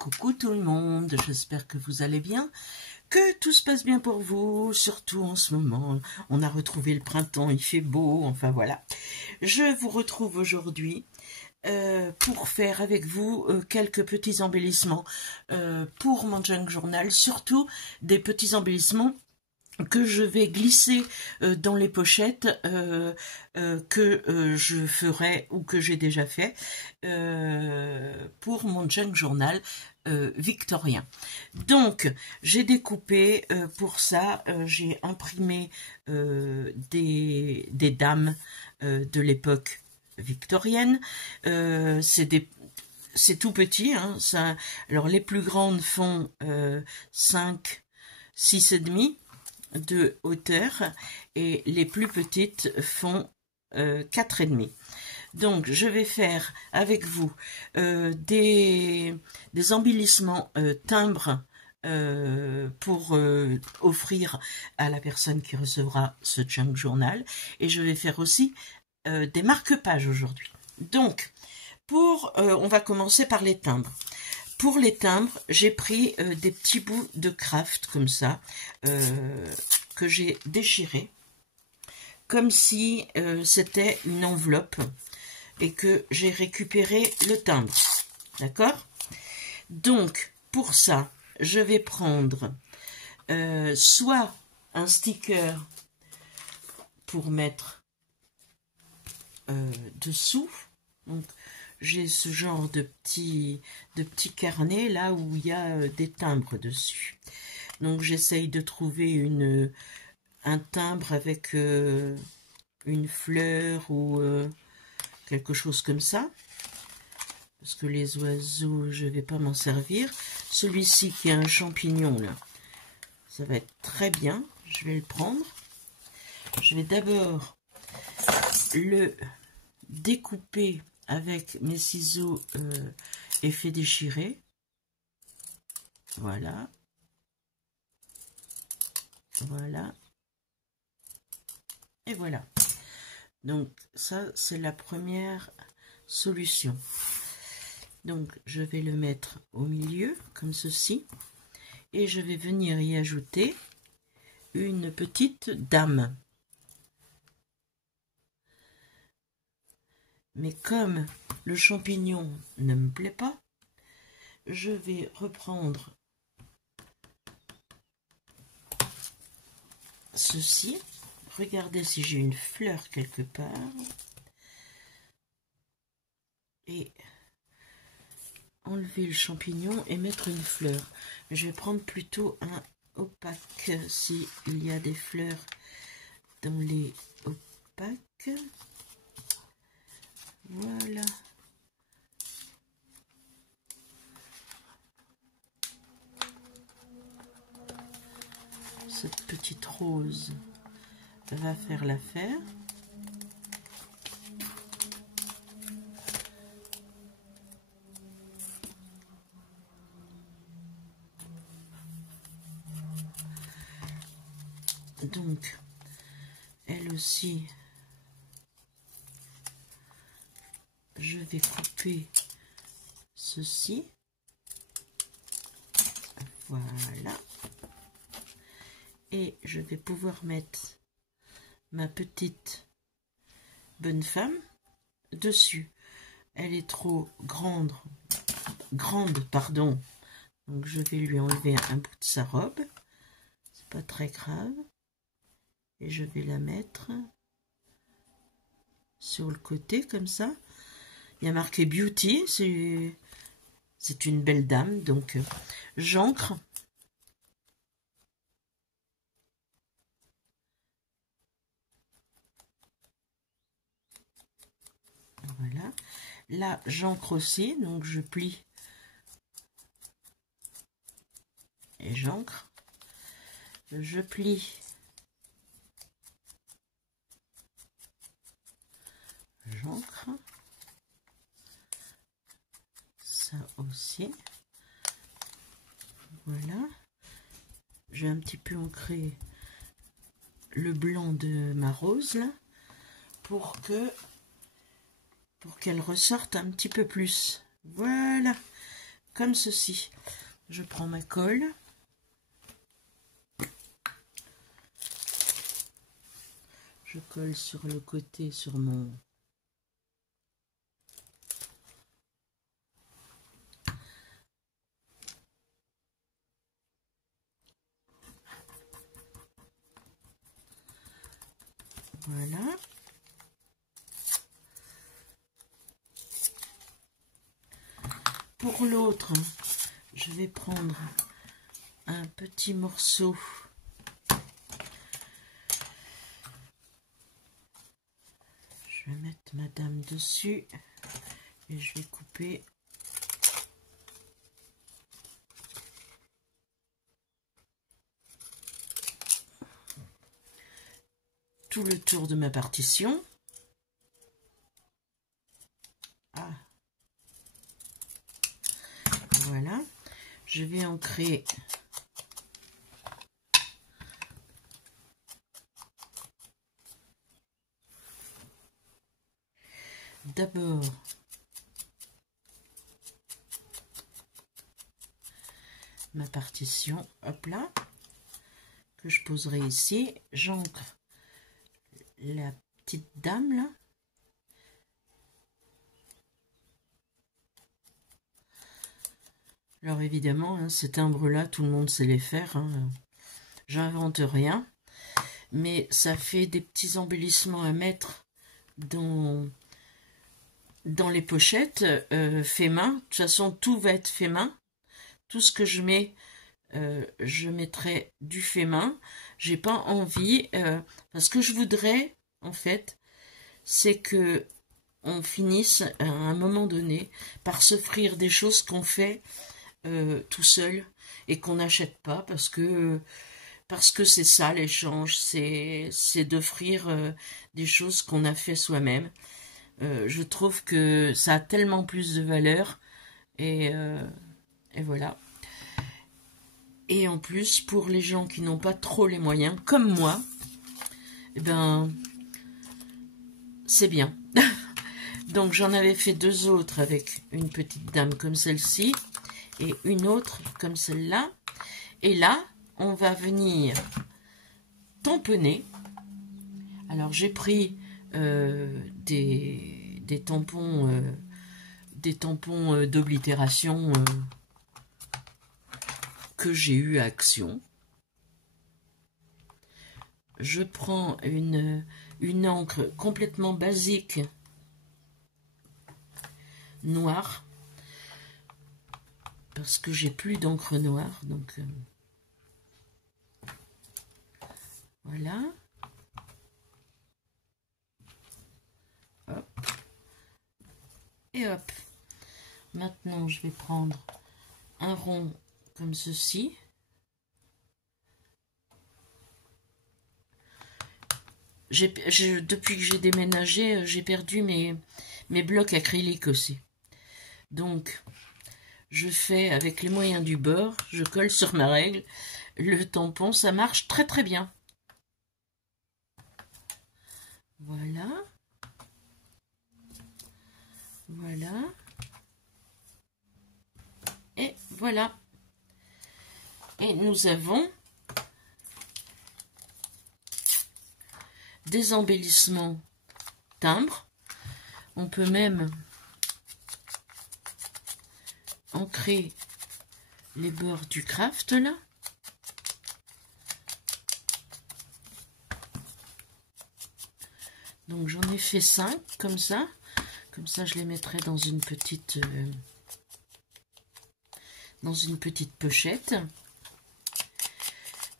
Coucou tout le monde, j'espère que vous allez bien, que tout se passe bien pour vous, surtout en ce moment. On a retrouvé le printemps, il fait beau, enfin voilà. Je vous retrouve aujourd'hui pour faire avec vous quelques petits embellissements pour mon junk journal, surtout des petits embellissements que je vais glisser dans les pochettes que je ferai ou que j'ai déjà fait pour mon junk journal victorien. Donc, j'ai découpé pour ça, j'ai imprimé des dames de l'époque victorienne. C'est tout petit, hein, ça, alors les plus grandes font 5, 6 et demi de hauteur et les plus petites font 4 et demi. Donc je vais faire avec vous des embellissements timbres pour offrir à la personne qui recevra ce junk journal, et je vais faire aussi des marque-pages aujourd'hui. Donc on va commencer par les timbres. Pour les timbres, j'ai pris des petits bouts de craft comme ça, que j'ai déchiré, comme si c'était une enveloppe et que j'ai récupéré le timbre. D'accord? Donc, pour ça, je vais prendre soit un sticker pour mettre dessous. Donc, j'ai ce genre de petits carnets là où il y a des timbres dessus. Donc j'essaye de trouver un timbre avec une fleur ou quelque chose comme ça. Parce que les oiseaux, je vais pas m'en servir. Celui-ci qui a un champignon là, ça va être très bien. Je vais le prendre. Je vais d'abord le découper avec mes ciseaux effet déchiré. Voilà. Voilà. Et voilà. Donc ça, c'est la première solution. Donc je vais le mettre au milieu, comme ceci. Et je vais venir y ajouter une petite dame. Mais comme le champignon ne me plaît pas, je vais reprendre ceci. Regardez si j'ai une fleur quelque part. Et enlever le champignon et mettre une fleur. Je vais prendre plutôt un opaque s'il y a des fleurs dans les opaques. Voilà. Cette petite rose va faire l'affaire. Donc, elle aussi, je vais couper ceci. Voilà. Et je vais pouvoir mettre ma petite bonne femme dessus. Elle est trop grande, pardon. Donc je vais lui enlever un bout de sa robe. C'est pas très grave. Et je vais la mettre sur le côté comme ça. Il y a marqué Beauty, c'est une belle dame, donc j'ancre. Voilà. Là, j'ancre aussi, donc je plie et j'ancre. Je plie. J'ancre. Ça aussi. Voilà. J'ai un petit peu ancré le blanc de ma rose là pour qu'elle ressorte un petit peu plus. Voilà. comme ceci. Je prends ma colle. Je colle sur le côté, sur mon... Voilà. Pour l'autre, je vais prendre un petit morceau. Je vais mettre ma dame dessus et je vais couper tout le tour de ma partition. Ah. Voilà. Je vais ancrer d'abord ma partition, hop là, que je poserai ici. J'ancre la petite dame là. Alors évidemment, hein, ces timbres-là, tout le monde sait les faire. Hein. J'invente rien. Mais ça fait des petits embellissements à mettre dans les pochettes fait main. De toute façon, tout va être fait main. Tout ce que je mets, je mettrai du fait main. J'ai pas envie, parce que je voudrais, en fait, c'est que on finisse à un moment donné par s'offrir des choses qu'on fait tout seul et qu'on n'achète pas parce que c'est ça l'échange, c'est d'offrir des choses qu'on a fait soi-même. Je trouve que ça a tellement plus de valeur et voilà. Et en plus, pour les gens qui n'ont pas trop les moyens, comme moi, eh ben, c'est bien. Donc j'en avais fait deux autres avec une petite dame comme celle-ci et une autre comme celle-là. Et là, on va venir tamponner. Alors j'ai pris des tampons d'oblitération que j'ai eu à Action. Je prends une encre complètement basique noire parce que j'ai plus d'encre noire, donc voilà. Hop. Et hop. Maintenant, je vais prendre un rond comme ceci. Depuis que j'ai déménagé, j'ai perdu mes blocs acryliques aussi. Donc, je fais avec les moyens du bord, je colle sur ma règle. Le tampon, ça marche très très bien. Voilà. Voilà. Et voilà. Et nous avons des embellissements timbres. On peut même ancrer les bords du craft là. Donc j'en ai fait 5 comme ça. Comme ça je les mettrai dans une petite pochette.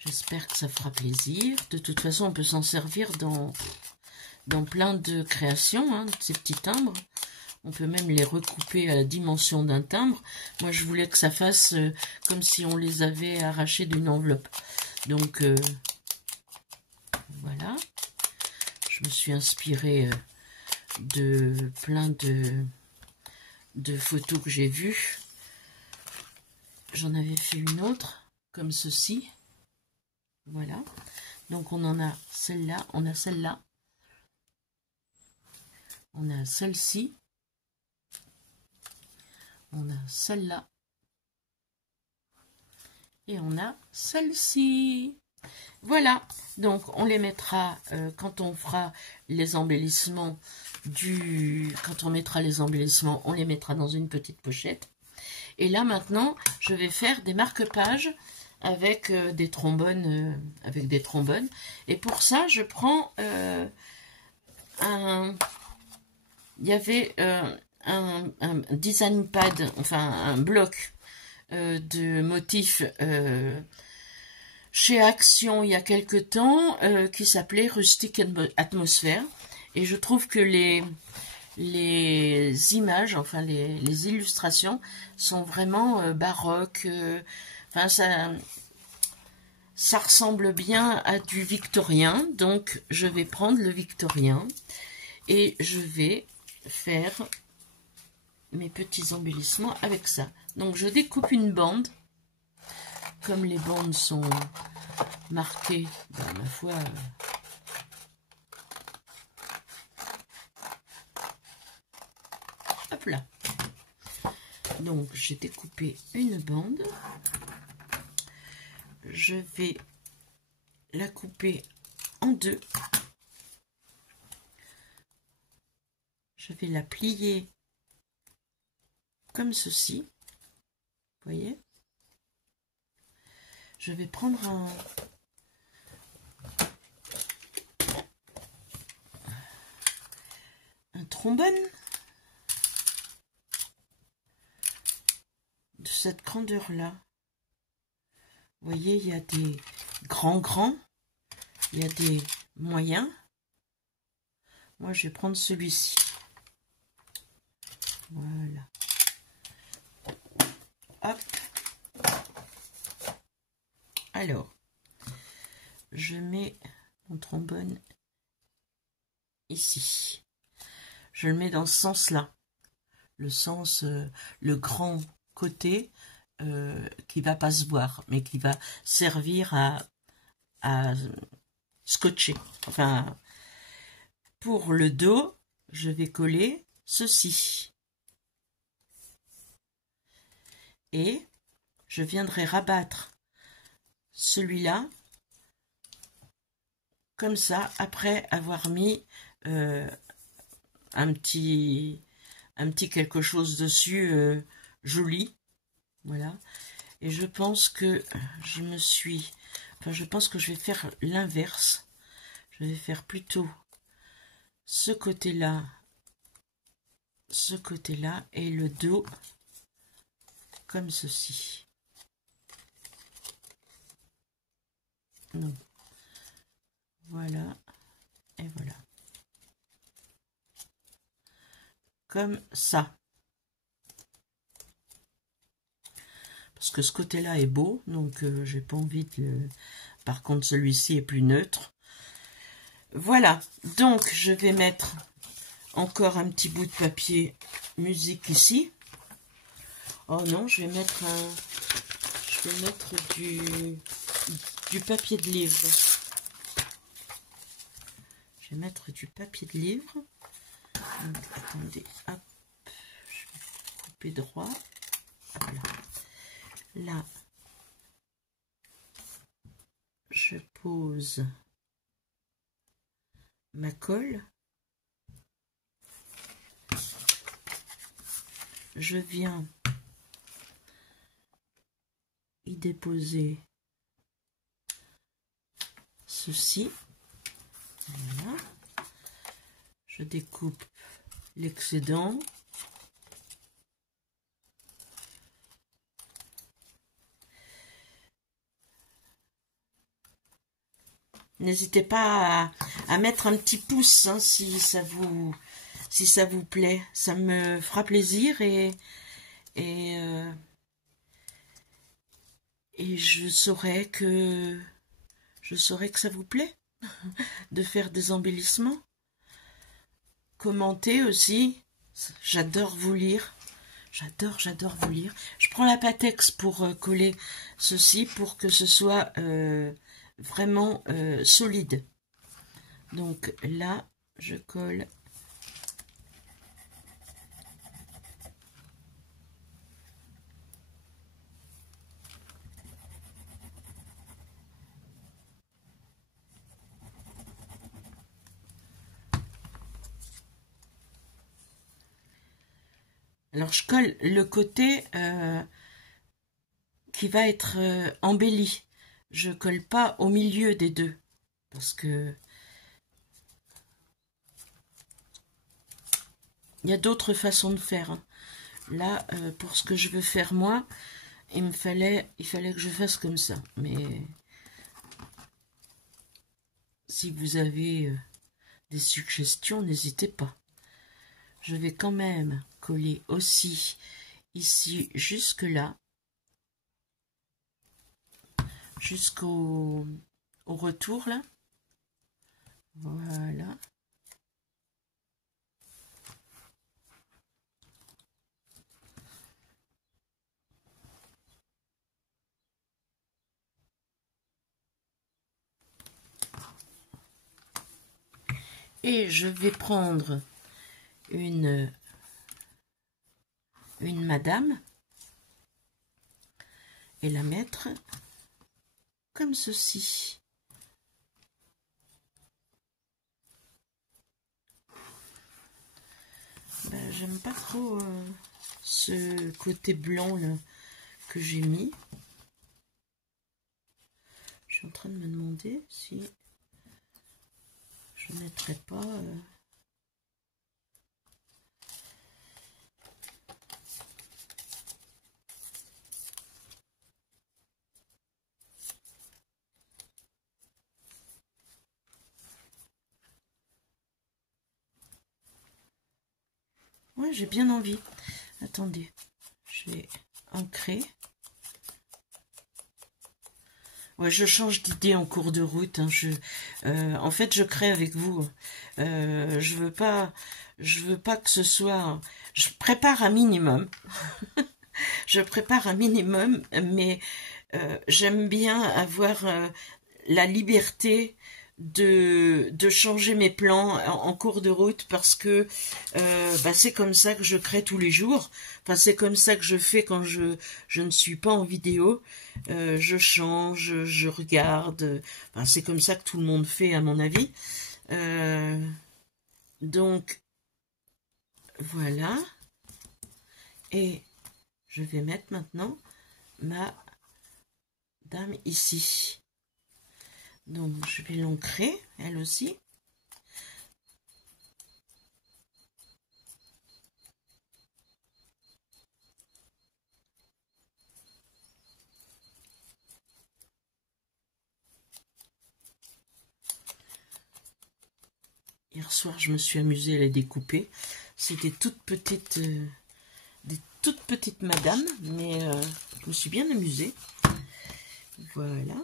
J'espère que ça fera plaisir. De toute façon, on peut s'en servir dans plein de créations, hein, ces petits timbres. On peut même les recouper à la dimension d'un timbre. Moi, je voulais que ça fasse comme si on les avait arrachés d'une enveloppe. Donc, voilà. Je me suis inspirée de plein de photos que j'ai vues. J'en avais fait une autre, comme ceci. Voilà. Donc, on en a celle-là, on a celle-là. On a celle-ci. On a celle-là et on a celle-ci. Voilà, donc on les mettra quand on fera les embellissements quand on mettra les embellissements, on les mettra dans une petite pochette. Et là maintenant, je vais faire des marque-pages avec des trombones, Et pour ça, je prends il y avait un design pad, enfin un bloc de motifs chez Action il y a quelque temps qui s'appelait Rustic Atmosphere. Et je trouve que les images, enfin les illustrations sont vraiment baroques. Enfin, ça ressemble bien à du victorien. Donc, je vais prendre le victorien et je vais faire mes petits embellissements avec ça. Donc, je découpe une bande. Comme les bandes sont marquées, ben, ma foi... hop là. Donc, j'ai découpé une bande. Je vais la couper en deux. Je vais la plier comme ceci. Vous voyez? Je vais prendre un trombone de cette grandeur-là. Vous voyez, il y a des grands, il y a des moyens. Moi, je vais prendre celui-ci. Voilà. Hop. Alors, je mets mon trombone ici. Je le mets dans ce sens-là. Le sens, le grand côté qui va pas se voir, mais qui va servir à scotcher. Enfin, pour le dos, je vais coller ceci. Et je viendrai rabattre celui-là comme ça après avoir mis un petit quelque chose dessus joli. Voilà. Et je pense que je pense que je vais faire l'inverse. Je vais faire plutôt ce côté-là et le dos comme ceci. Non. Voilà. Et voilà. Comme ça. Parce que ce côté-là est beau, donc j'ai pas envie de le... Par contre, celui-ci est plus neutre. Voilà. Donc, je vais mettre encore un petit bout de papier musique ici. Oh non, je vais mettre du papier de livre. Je vais mettre du papier de livre. Donc, attendez, hop, je vais couper droit. Voilà. Là, je pose ma colle. Je viens y déposer ceci. Voilà. Je découpe l'excédent. N'hésitez pas à mettre un petit pouce hein, si ça vous plaît. Ça me fera plaisir et je saurai que ça vous plaît de faire des embellissements. Commentez aussi. J'adore vous lire. J'adore vous lire. Je prends la Pattex pour coller ceci pour que ce soit vraiment solide. Donc là, je colle. Alors je colle le côté qui va être embelli. Je colle pas au milieu des deux parce que il y a d'autres façons de faire, hein. Là, pour ce que je veux faire moi, il fallait que je fasse comme ça. Mais si vous avez des suggestions, n'hésitez pas. Je vais quand même coller aussi ici jusque là, jusqu'au retour là. Voilà. Et je vais prendre une madame et la mettre comme ceci. Ben, j'aime pas trop ce côté blanc là que j'ai mis. Je suis en train de me demander si je ne mettrais pas ouais, j'ai bien envie. Attendez, je vais ancrer. Ouais, je change d'idée en cours de route, hein. En fait, je crée avec vous. Je veux pas que ce soit. Je prépare un minimum. Je prépare un minimum, mais j'aime bien avoir la liberté de changer mes plans en cours de route parce que bah, c'est comme ça que je crée tous les jours. Enfin, c'est comme ça que je fais quand je ne suis pas en vidéo. Je change, je regarde. Enfin, c'est comme ça que tout le monde fait, à mon avis. Donc, voilà. Et je vais mettre maintenant ma dame ici. Donc, je vais l'ancrer, elle aussi. Hier soir, je me suis amusée à les découper. C'est des toutes petites madames, mais je me suis bien amusée. Voilà.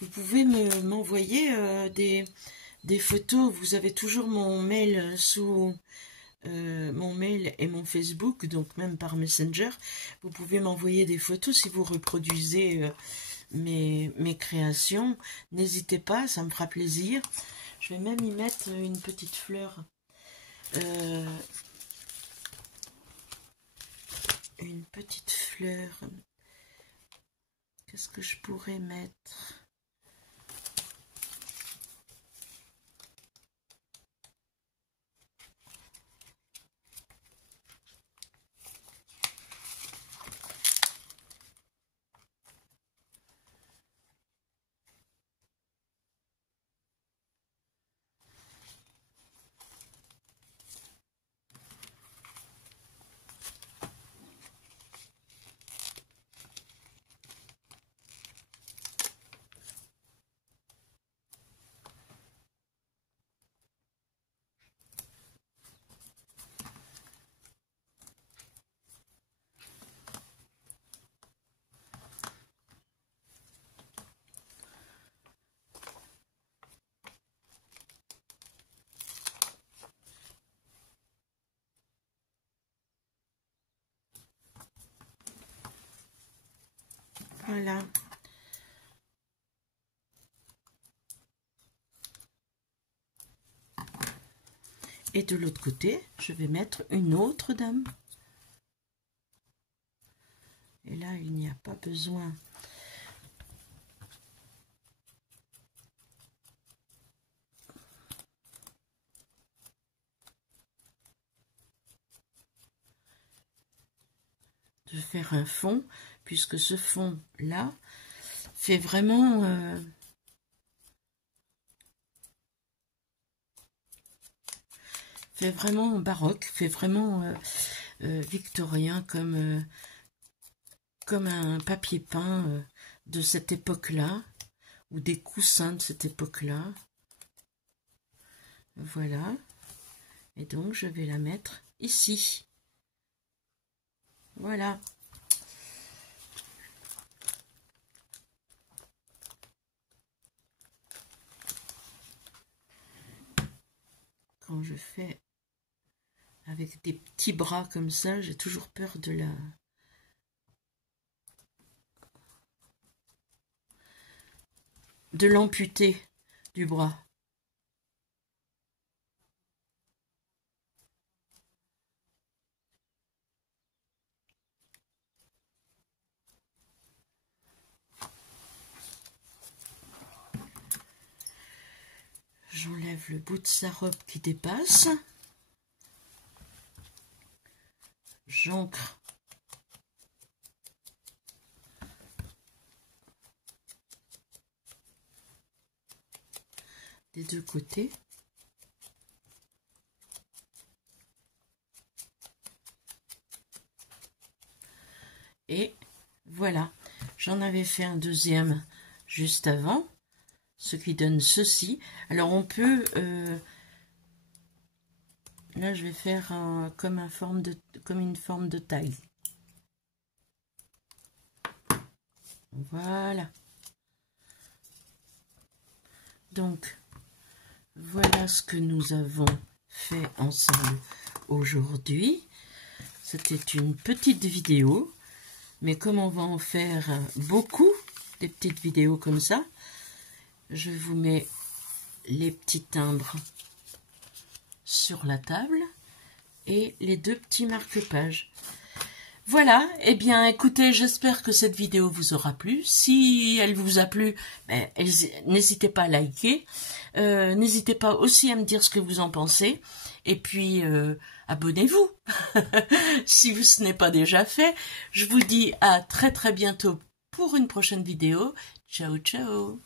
Vous pouvez m'envoyer des photos. Vous avez toujours mon mail sous mon mail et mon Facebook, donc même par Messenger. Vous pouvez m'envoyer des photos si vous reproduisez mes créations. N'hésitez pas, ça me fera plaisir. Je vais même y mettre une petite fleur. Une petite fleur. Qu'est-ce que je pourrais mettre ? Voilà. Et de l'autre côté, je vais mettre une autre dame. Et là, il n'y a pas besoin. de faire un fond, puisque ce fond là fait vraiment baroque, fait vraiment victorien, comme un papier peint de cette époque-là, ou des coussins de cette époque-là. Voilà. Et donc, je vais la mettre ici. Voilà. Quand je fais avec des petits bras comme ça, j'ai toujours peur de l'amputer du bras. J'enlève le bout de sa robe qui dépasse. J'ancre des deux côtés. Et voilà, j'en avais fait un deuxième juste avant, ce qui donne ceci. Alors on peut, là je vais faire comme une forme de taille. Voilà. Donc voilà ce que nous avons fait ensemble aujourd'hui. C'était une petite vidéo, mais comme on va en faire beaucoup, des petites vidéos comme ça, je vous mets les petits timbres sur la table et les deux petits marque-pages. Voilà, eh bien écoutez, j'espère que cette vidéo vous aura plu. Si elle vous a plu, n'hésitez pas à liker. N'hésitez pas aussi à me dire ce que vous en pensez. Et puis, abonnez-vous si ce n'est pas déjà fait. Je vous dis à très très bientôt pour une prochaine vidéo. Ciao, ciao.